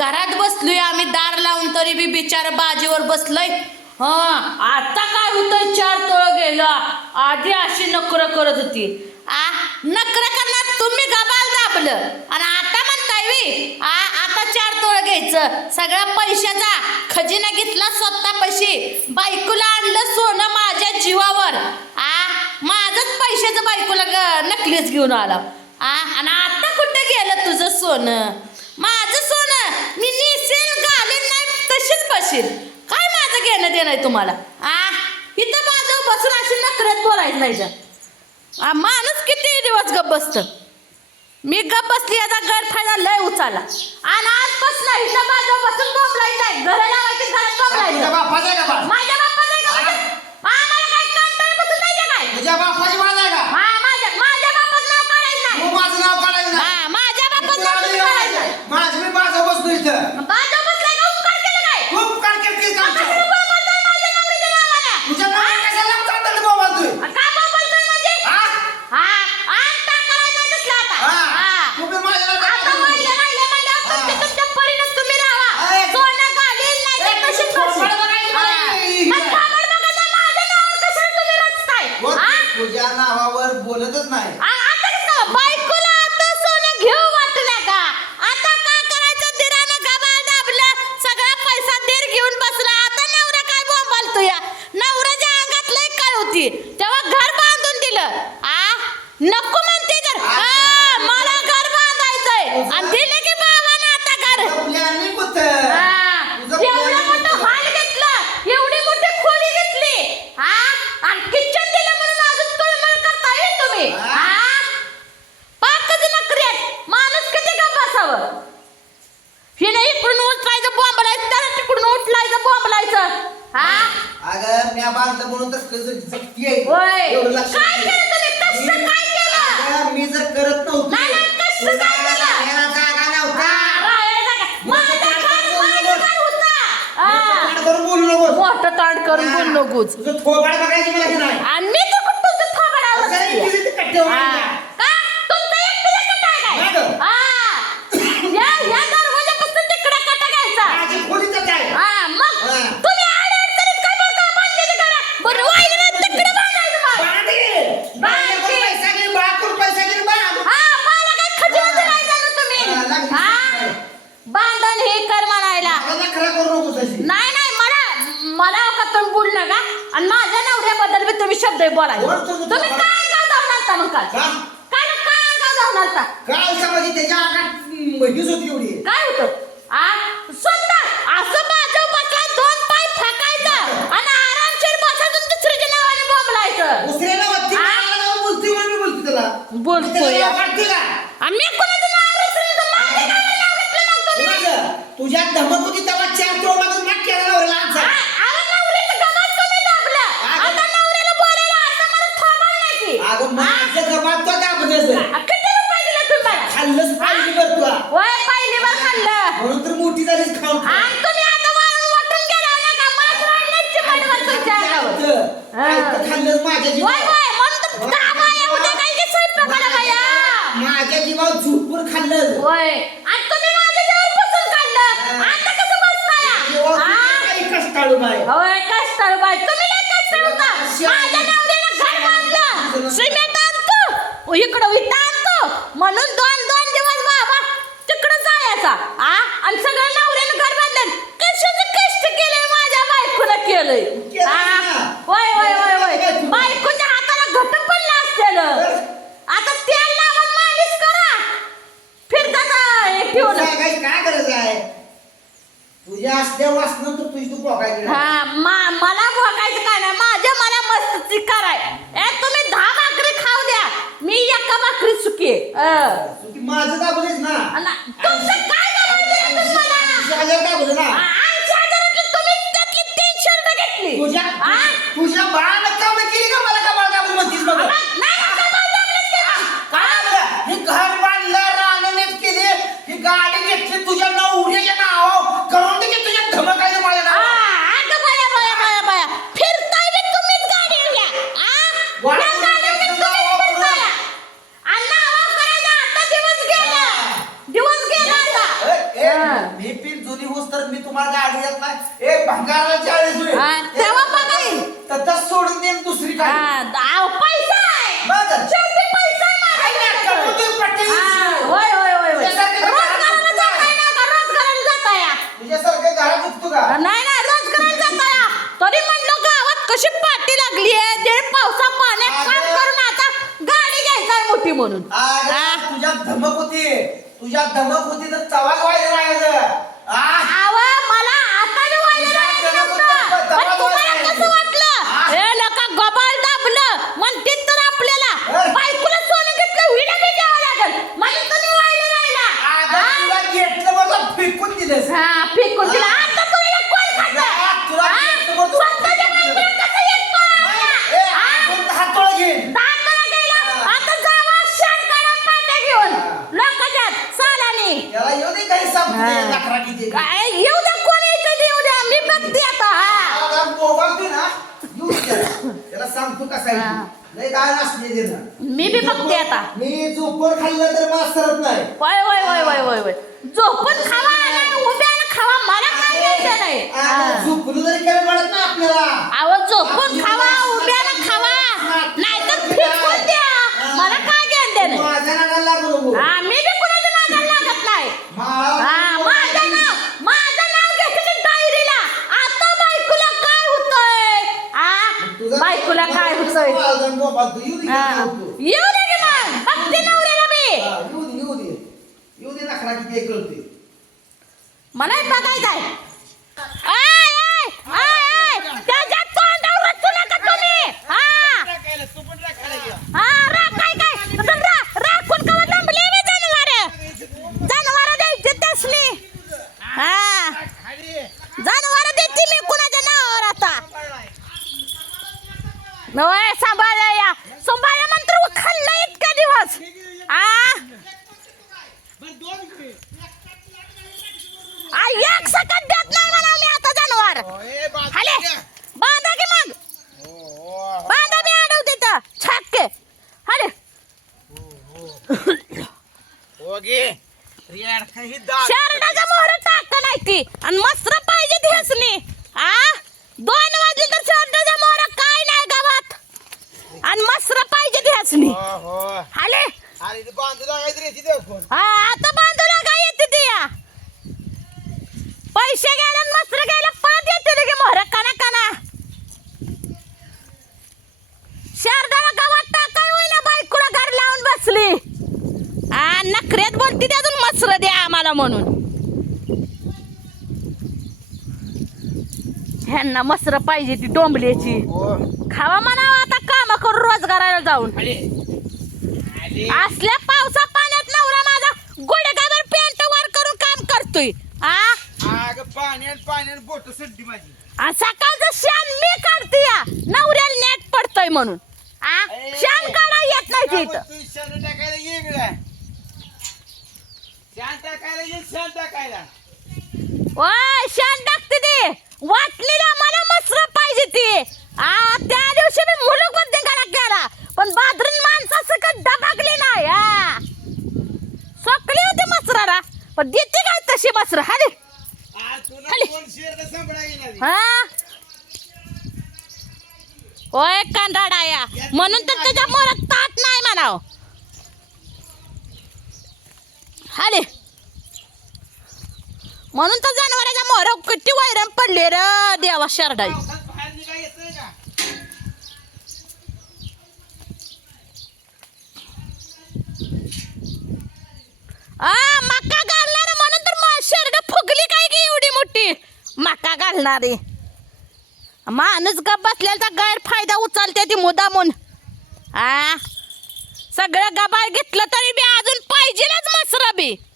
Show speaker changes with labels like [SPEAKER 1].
[SPEAKER 1] घरात बसलोय आम्ही दार लावून तरी बी बिचार बाजीवर बसलोय. हा आता काय होतं चार तोळ गेला. आधी अशी नकर करत होती. आ नकर करणार? तुम्ही गबाल दाबलं. आणि आता म्हणताय वी आ आता चार तोळ घ्यायचं. सगळ्या पैशाचा खजिना घेतला स्वतः पैसे बायकोला आणलं सोनं माझ्या जीवावर. आ माझंच पैशाचं बायकोला ग नकलीच घेऊन आला. आ आणि आता कुठं गेलं तुझं सोनं? मी नेसेल घालेल नाही तशीच बसेल. काय माझं घेणं देणं आहे तुम्हाला? आ? इथं माझं बसून अशी नकरत बोलायचं नाही आ, माणूस किती दिवस गप बसतं? मी गप बसली आता गैरफायदा लय उचाला. आणि आजपासून इथं माझं बसून बोंबलायचं आहे घर लावायची घरात
[SPEAKER 2] तुझ्या
[SPEAKER 1] बोंबलायचं
[SPEAKER 2] बापाचा आहे का बाळ?
[SPEAKER 1] माझ्या बाप्पाचं आहे का? आम्हाला काय कंटाळा बसून नाही का काय
[SPEAKER 2] तुझ्या बापाची Peter. Papa.
[SPEAKER 1] होय. काय. केलं तुम्ही? कसं
[SPEAKER 2] मी-
[SPEAKER 1] काय केलं?
[SPEAKER 2] अगं, मी जर करत नव्हतो
[SPEAKER 1] नाही, नाही, कसं काय
[SPEAKER 2] तुला
[SPEAKER 1] केलं?
[SPEAKER 2] राहायला जागा नव्हता
[SPEAKER 1] हा, राहायला जागा. माझं घर माझं घर होतं. हा.
[SPEAKER 2] मोठं करून बोलू नको
[SPEAKER 1] मोठं ताण करून बोल नकोच
[SPEAKER 2] तुझं थोबाड बघायची मला हे नाही
[SPEAKER 1] आणि मी तर कुठं तुमचं थोबाडावर
[SPEAKER 2] असं
[SPEAKER 1] बसलीये.
[SPEAKER 2] इकडे ते कट्ट्यावर
[SPEAKER 1] हा.
[SPEAKER 2] आणल्या.
[SPEAKER 1] का? तुमचं एकटीचं कटा आहे
[SPEAKER 2] नाही
[SPEAKER 1] काय?
[SPEAKER 2] गं.
[SPEAKER 1] हा. या- या दरवाजापासून तिकडं कटा घ्यायचा.
[SPEAKER 2] माझी खोलीच आहे
[SPEAKER 1] हा, मग
[SPEAKER 2] हा.
[SPEAKER 1] तुम्ही अडचणीत काय बरं का बांधलेली घरं? बरं, वाहिनीला तिकडं बांधायचं मग.
[SPEAKER 2] बांध घे. बाळाकडून
[SPEAKER 1] घे.
[SPEAKER 2] पैसा घे, बाळाकडून पैसा घे, बांध.
[SPEAKER 1] हा, मला काय खजिनाचं नाही झालं तुम्ही.
[SPEAKER 2] हा, लागली.
[SPEAKER 1] हा? बांधण हे कर म्हणायला
[SPEAKER 2] मला नखरा करू नको तशी.
[SPEAKER 1] नाही नाही मला मला का तुम्ही बोल नका आणि माझ्या नवऱ्याबद्दल बी तुम्ही शब्द
[SPEAKER 2] तुझं
[SPEAKER 1] तुम्ही. काय अंगाव जाऊन आलता मग काल?
[SPEAKER 2] का?
[SPEAKER 1] काय काय अंगाव जाऊन आलता
[SPEAKER 2] काय समजी त्याच्या म्हैस होती एवढी.
[SPEAKER 1] काय होतं? आ?
[SPEAKER 2] दाबण्याचं.
[SPEAKER 1] आ, किती रुपये दिले तुम्ही मला?
[SPEAKER 2] खाल्लंच पाहिजे बरं तुला.
[SPEAKER 1] वय पहिली वर खाल्लं.
[SPEAKER 2] म्हणून तर मोठी झालीस खाऊन
[SPEAKER 1] आणि तुम्ही आता वाळून वाटून गेला ना का? मास वाढण्याची चिमटवर तुमच्या अंगावर.
[SPEAKER 2] काय तर खाल्लंच माझ्या
[SPEAKER 1] वय
[SPEAKER 2] जीवावर
[SPEAKER 1] वय म्हणून तर कामा येऊ दे काही की स्वयंपाकाला बाया.
[SPEAKER 2] माझ्या जीवावर झुपून खाल्लं.
[SPEAKER 1] वय आणि तुम्ही माझ्या जीवावर बसून काढलं आता कसं बसताय हा?
[SPEAKER 2] काही कष्टाळू बाय
[SPEAKER 1] होय कष्टाळू बाई. तुम्ही लय कष्टाळू होता माझ्या नवऱ्यानं घर बांधलं. व इकडं आणतो म्हणून दोन दोन दिवस बाबा तिकडं जायचा. आ? आणि सगळं नवऱ्यानं घर बांधलं. कशाचं कष्ट केलंय माझ्या बायकोनं केलंय. होय होय होय होय बायकोच्या हाताला घट पडलं असतेलं आता तेल लावून मालिश करा. हे ठेवलं.
[SPEAKER 2] सांगायची काय गरज आहे? तुझ्या असल्या वासनं तर तुझी तू बघायची
[SPEAKER 1] हा मला भोकायचं काय नाही माझ्या मला मस्त कराय ए तुम्ही दहा भाकरी खाऊ द्या मी भाकरी
[SPEAKER 2] माझं ना
[SPEAKER 1] तुमचं काय जमलं तुम्ही मला?
[SPEAKER 2] हजार दाबलं
[SPEAKER 1] आ,
[SPEAKER 2] ना
[SPEAKER 1] ऐंशी हजारातली तुम्ही त्यातली तीनशे रुपये घेतली
[SPEAKER 2] तुझ्या
[SPEAKER 1] आ?
[SPEAKER 2] तुझ्या बाळानं काम केली का मला का बाळ दाबलं म्हणतीस बघ
[SPEAKER 1] नाही, नाही, नका बाळगावलेच केलं.
[SPEAKER 2] काय आपलं? हे घर बांधलं राननेच केले ही गाडी घेतली तुझ्या नवऱ्याच्या नावावर करून दे की तुझ्या धमकायचं माझ्या
[SPEAKER 1] आ,
[SPEAKER 2] नावावर.
[SPEAKER 1] अगं बाया, बाया, बाया, बाया. फिरताय बी तुम्हीच गाडीवर या. आ?
[SPEAKER 2] वाढ
[SPEAKER 1] या
[SPEAKER 2] करून
[SPEAKER 1] गाडीवर
[SPEAKER 2] घेतलं
[SPEAKER 1] तुम्हीच
[SPEAKER 2] नावावर ही पिन जुनी होस तर मी तुम्हाला गाडी येत नाही एक भंगाराला चाळीस होईल.
[SPEAKER 1] हा, तेव्हा बघा येईल.
[SPEAKER 2] तर तस सोडून देईन दुसरी गाडी
[SPEAKER 1] हा, आव, पैसा आहे
[SPEAKER 2] बघ.
[SPEAKER 1] शेवटी पैसा आहे
[SPEAKER 2] काय नाही,
[SPEAKER 1] माझ्याकडे.
[SPEAKER 2] कबूतर पटेल.
[SPEAKER 1] हा, होय होय होय होय
[SPEAKER 2] त्याच्यासाठी काय
[SPEAKER 1] रोजगाराला जाताय ना का रोजगाराला जाताय
[SPEAKER 2] तुझ्यासारखं घरात उठतो का
[SPEAKER 1] नाही नाही रोजगाराला जाताय तरी म्हणलं गावात कशी लागली आहे पावसा पाण्यात काम
[SPEAKER 2] अगं.
[SPEAKER 1] करून आता गाडी घ्यायचाय मोठी म्हणून हा.
[SPEAKER 2] तुझ्यात धमक होती तुझ्यात धमक होती तर तवा व्हायला राहायचं आ?
[SPEAKER 1] आव, मला आता बी व्हायला जायचं नव्हतं. पण तुम्हाला कसं वाटलं हे नका गबाळ दाबलं म्हणतील तर आपल्याला
[SPEAKER 2] हे.
[SPEAKER 1] बायकोला सोनं घेतलं हिला बी द्यावं लागेल मला तुम्ही व्हायला राहिला
[SPEAKER 2] अगं,
[SPEAKER 1] हा?
[SPEAKER 2] तुला घेतलं बघा फेकून दिलंस
[SPEAKER 1] हा फेकून दिला आता तुला एक कोण खातं?
[SPEAKER 2] हा, तुला
[SPEAKER 1] हा?
[SPEAKER 2] घेतलं बघ तू.
[SPEAKER 1] स्वतःच्या बायकोला कसं एक कोण?
[SPEAKER 2] ए,
[SPEAKER 1] हा?
[SPEAKER 2] आपण हातोळा घेईन
[SPEAKER 1] दाताला गेला, आता जावा शेण काढा पाट्या घेऊन लोकांच्यात सालानी
[SPEAKER 2] याला येऊ दे काही सांगतो
[SPEAKER 1] हा.
[SPEAKER 2] ते नखरा किती
[SPEAKER 1] काय येऊ द्या कोण यायचं ते येऊ द्या मी बघते आता हा
[SPEAKER 2] आता मोबाईल दे ना येऊ दे त्याला. सांगतो कसा
[SPEAKER 1] हा.
[SPEAKER 2] लय काय ना
[SPEAKER 1] मी बी बघते आता.
[SPEAKER 2] मी झोपून खाल्लं तर मास सरत नाही.
[SPEAKER 1] वय वय वय वय वय वय झोपून खावा आणि उभ्यानं खावा मला काय नाही. हा.
[SPEAKER 2] जरी काही मिळत नाही आपल्याला.
[SPEAKER 1] अहो झोपून खावा उभ्यानं खावा. नाहीतर फिरकून द्या. मला काय घ्यायचं देणं?
[SPEAKER 2] माझ्या.
[SPEAKER 1] हा मी बी कुणाच्या नादाला लागत नाही
[SPEAKER 2] मला-
[SPEAKER 1] हा माझं नाव माझं नाव घेतलं डायरीला आता बायकोला काय होतंय
[SPEAKER 2] तुझं-
[SPEAKER 1] आ बायकोला काय होतंय
[SPEAKER 2] माझा मोबाईल तू येऊ दे
[SPEAKER 1] हा.
[SPEAKER 2] नको?
[SPEAKER 1] येऊ दे की मग? बघते नवऱ्याला मी
[SPEAKER 2] येऊ दे येऊ दे. येऊ दे नखरा किती कळते
[SPEAKER 1] मलाही बघायचंय आय आय आय आय. त्याच्या तोंडावर रचू नका तुम्ही. हा. हा राखाय काय पण रा- राखून कवा लंबले बे जनावरं. जनावरं द्यायची त्यासनी हा. जनावरं देते मी कुणाच्या नावावर आता. नवय सांभाळलं या सांभाळलं मंत्र खाल्लं इतका दिवस आ आ, एक सकट देत नाही म्हणा मी आता जनावर. हाले बांधा की मग. बांधा मी अडव तिथं. छाके हाले. शरणाचा मोहर टाक नाही ती? आणि मस्त्र पाहिजे ती आ? दोन वाजले तर शरणाचा मोहर काय नाही गावात. आणि मस्त्र पाहिजे ती हसणी. हाले. हा आता बांधूला काय येते ती या? पैसे घ्यायला आणि मस्त्र घ्यायला पाच येते की मोहर काना काना शारदाला गावात टाकाय होईना बायकोला घर लावून बसली? आ नखरेत बोलती ती अजून मस्त्र द्या आम्हाला म्हणून. ह्यांना मस्त्र पाहिजे ती डोंबल्याची खावा म्हणावं आता काम करून रोजगाराला जाऊन. असल्या पावसा पाण्यात नवरा माझा गुडघाभर पॅन्ट वर करून काम करतोय. आ?
[SPEAKER 2] पाण्यात पाण्यात बोट सुट्टी माझी.
[SPEAKER 1] आणि सकाळचं शान मी काढते या. नवऱ्याला नेट पडतोय म्हणून. आ? शान काढा येत नाही ते इथं
[SPEAKER 2] तू शान टाकायला ये इकडे. शान टाकायला ये शान टाकायला.
[SPEAKER 1] ओय शान टाकते ते. वाटणीला मला मसर पाहिजे ती आ त्या दिवशी मी मुलूकबद्दल गेला पण बादरीन माणसा सकट डबागली नाही हा सोकली होती मसराला पण देते काय तशी मसर हा दे
[SPEAKER 2] आज तुला
[SPEAKER 1] खाली.
[SPEAKER 2] कोण शेर सांभाळा गेला
[SPEAKER 1] हा ओय बाया म्हणून तर त्याच्या मोरात ताट नाही म्हणाव. अरे म्हणून तर जनावराच्या मोरा किती वैरण पडले र देवा शरडाई. आ मका घालणार म्हणून तर मा- शरड फुगली काय की एवढी मोठी? मका घालणारी. माणूस गप बसल्याचा गैरफायदा उचलते ती मुदामून. आ? सगळं गबाळ घेतलं तरी बी अजून पाहिजेलच मसरा बी.